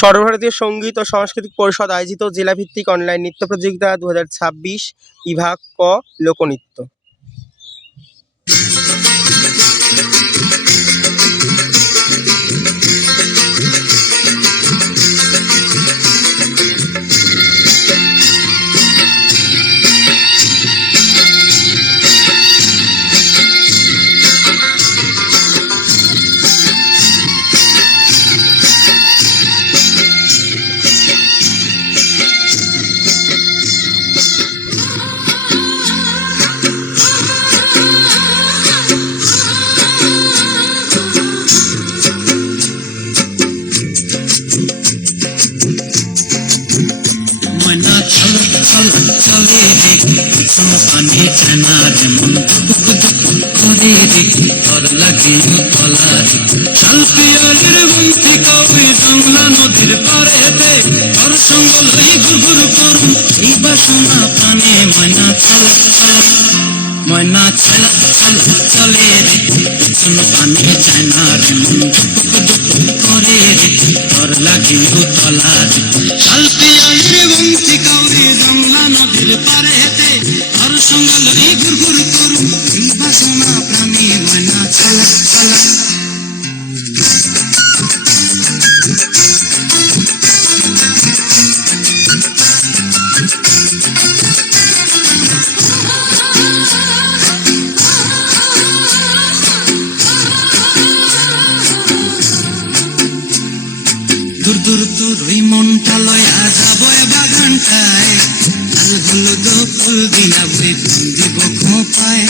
সর্বভারতীয় সঙ্গীত ও সাংস্কৃতিক পরিষদ আয়োজিত জেলাভিত্তিক অনলাইন নৃত্য প্রতিযোগিতা 2026 বিভাগ ক লোকনৃত্য। চলে রে পানি চানার মন করে রে তোর লাগে তলার শালপিয়ালের বন্তি কবি বাংলা নদীর পাড়েতে তোর সঙ্গ লই ঘুরঘুর করুন এই বাসনা প্রাণে ময়না চলা ময়না চলা চলে রে পানি চানার মন করে রে তোর লাগে তলার শালপিয়ালের বন্তি কবি বাংলা নদীর পাড়েতে তোর সঙ্গ লই ঘুরঘুর করুন এই বাসনা প্রাণে ময়না চলা দূর দূর তোর ওই মনটা লয়া যাব বাগানটায় লাল হলুদ ফুল দিলা বই দিব খোপায়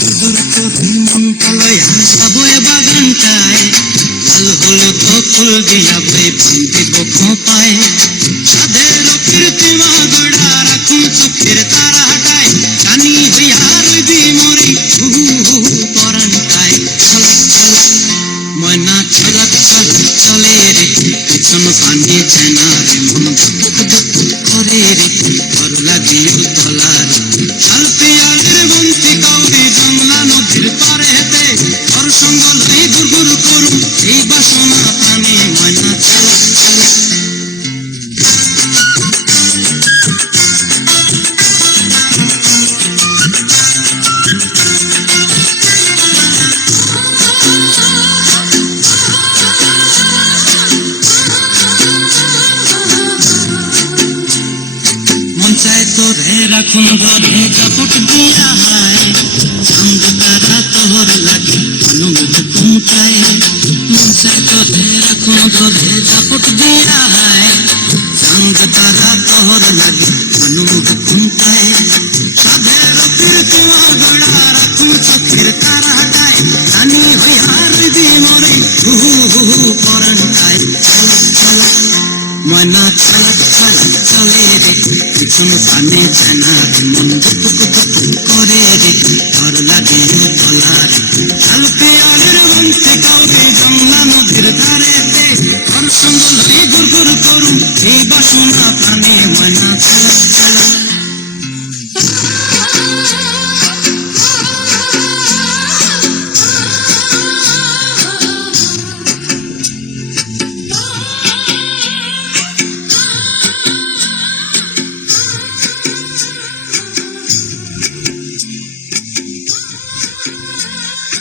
দূর দূর তোর ওই মনটা লয়া যাব বাগানটায় লাল হলুদ ফুল দিলা বই দিব খোপায় সাদের কীর্তি মাগড়া রাখুন চোখের তারাটায় জানি হইয়া রইবি মরি পরানটায় ময়না চলা চলে রে পিছন পানি চেনা রে মন করে রে তোর লাগে তলার শালপিয়ালের বন্তি কৌরি বাংলা নদীর পাড়েতে তোর সঙ্গ লই ঘুরঘুর করুন এই বাসনা প্রাণে ময়না চলা চায় তোরে রাখুন ঘরে কাপড় দিয়া হায় চাঁদ তারা তোর লাগে অনুমোদ কুমটায় মন চায় তোরে রাখুন ঘরে কাপড় দিয়া হায় চাঁদ তারা তোর লাগে অনুমোদ কুমটায় সাদের কীর্তি মাগড়া রাখুন চোখের তারাটায় জানি হইয়া রইবি মরে পরানটায় চলা ময়না চলা চলে রে পিছন পানে চেনার মন করে রে তোর লাগে তলার